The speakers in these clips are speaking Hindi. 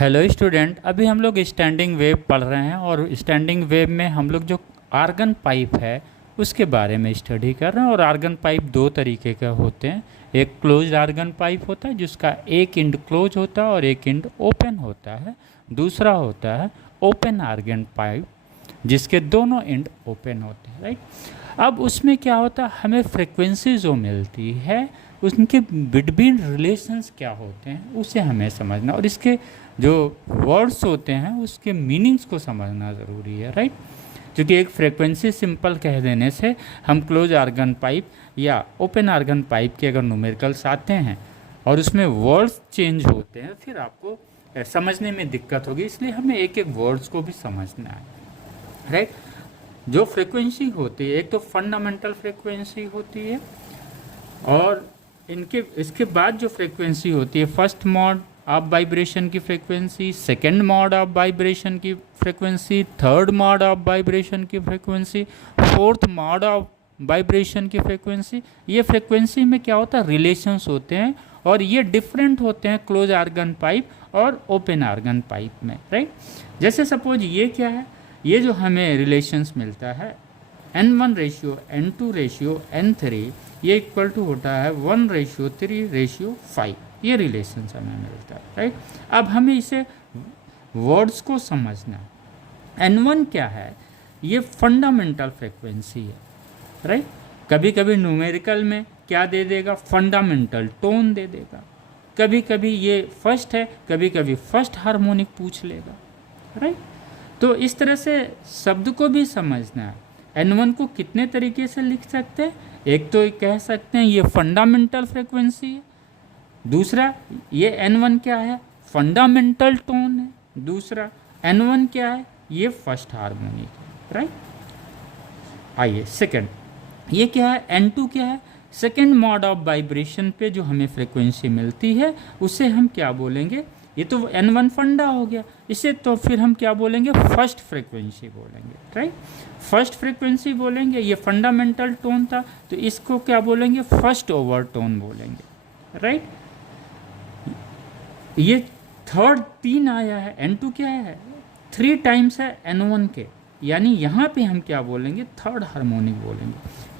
हेलो स्टूडेंट, अभी हम लोग स्टैंडिंग वेव पढ़ रहे हैं और स्टैंडिंग वेव में हम लोग जो आर्गन पाइप है उसके बारे में स्टडी कर रहे हैं। और आर्गन पाइप दो तरीके के होते हैं। एक क्लोज्ड आर्गन पाइप होता है जिसका एक एंड क्लोज होता है और एक एंड ओपन होता है। दूसरा होता है ओपन आर्गन पाइप जिसके दोनों एंड ओपन होते हैं, राइट। अब उसमें क्या होता है, हमें फ्रिक्वेंसी जो मिलती है उनके बिटवीन रिलेशंस क्या होते हैं उसे हमें समझना, और इसके जो वर्ड्स होते हैं उसके मीनिंग्स को समझना ज़रूरी है, राइट। क्योंकि एक फ्रीक्वेंसी सिंपल कह देने से हम क्लोज आर्गन पाइप या ओपन आर्गन पाइप के अगर न्यूमेरिकल्स आते हैं और उसमें वर्ड्स चेंज होते हैं फिर आपको समझने में दिक्कत होगी। इसलिए हमें एक एक वर्ड्स को भी समझना है, राइट। जो फ्रीक्वेंसी होती है एक तो फंडामेंटल फ्रीक्वेंसी होती है, और इसके बाद जो फ्रीक्वेंसी होती है फर्स्ट मॉड ऑफ वाइब्रेशन की frequency, second mode of vibration की frequency, third mode of vibration की frequency, fourth mode of vibration की फ्रीक्वेंसी। ये फ्रीक्वेंसी में क्या होता है, रिलेशंस होते हैं, और ये डिफरेंट होते हैं क्लोज आर्गन पाइप और ओपन आर्गन पाइप में, राइट। जैसे सपोज ये क्या है, ये जो हमें रिलेशंस मिलता है N1 ratio N2 ratio N3 ये इक्वल टू होता है 1:3:5। ये रिलेशन हमें मिलता है, राइट। अब हमें इसे वर्ड्स को समझना है। N1 क्या है, ये फंडामेंटल फ्रीक्वेंसी है, राइट। कभी कभी न्यूमेरिकल में क्या दे देगा, फंडामेंटल टोन दे देगा। कभी कभी ये फर्स्ट है, कभी कभी फर्स्ट हार्मोनिक पूछ लेगा, राइट। तो इस तरह से शब्द को भी समझना है। N1 को कितने तरीके से लिख सकते हैं, एक तो कह सकते हैं ये फंडामेंटल फ्रीक्वेंसी है, दूसरा ये N1 क्या है, फंडामेंटल टोन है, दूसरा N1 क्या है, ये फर्स्ट हार्मोनिक है, राइट। आइए सेकंड, ये क्या है, N2 क्या है, सेकंड मॉड ऑफ वाइब्रेशन पे जो हमें फ्रीक्वेंसी मिलती है उसे हम क्या बोलेंगे, ये तो N1 फंडा हो गया, इसे तो फिर हम क्या बोलेंगे, फर्स्ट फ्रीक्वेंसी बोलेंगे, राइट। फर्स्ट फ्रीक्वेंसी बोलेंगे, ये फंडामेंटल टोन था तो इसको क्या बोलेंगे, फर्स्ट ओवर टोन बोलेंगे, राइट। ये थर्ड 3 आया है, N2 क्या है, 3 टाइम्स है N1 के, यानी यहाँ पे हम क्या बोलेंगे, थर्ड हार्मोनिक बोलेंगे।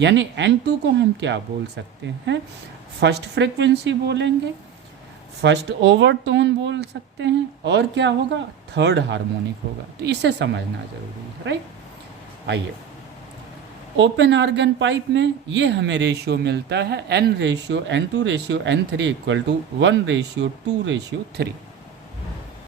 यानी N2 को हम क्या बोल सकते हैं, फर्स्ट फ्रीक्वेंसी बोलेंगे, फर्स्ट ओवर टोन बोल सकते हैं, और क्या होगा, थर्ड हार्मोनिक होगा। तो इसे समझना जरूरी है, राइट। आइए ओपन आर्गन पाइप में ये हमें रेशियो मिलता है N ratio N2 ratio N3 equal to 1:2:3,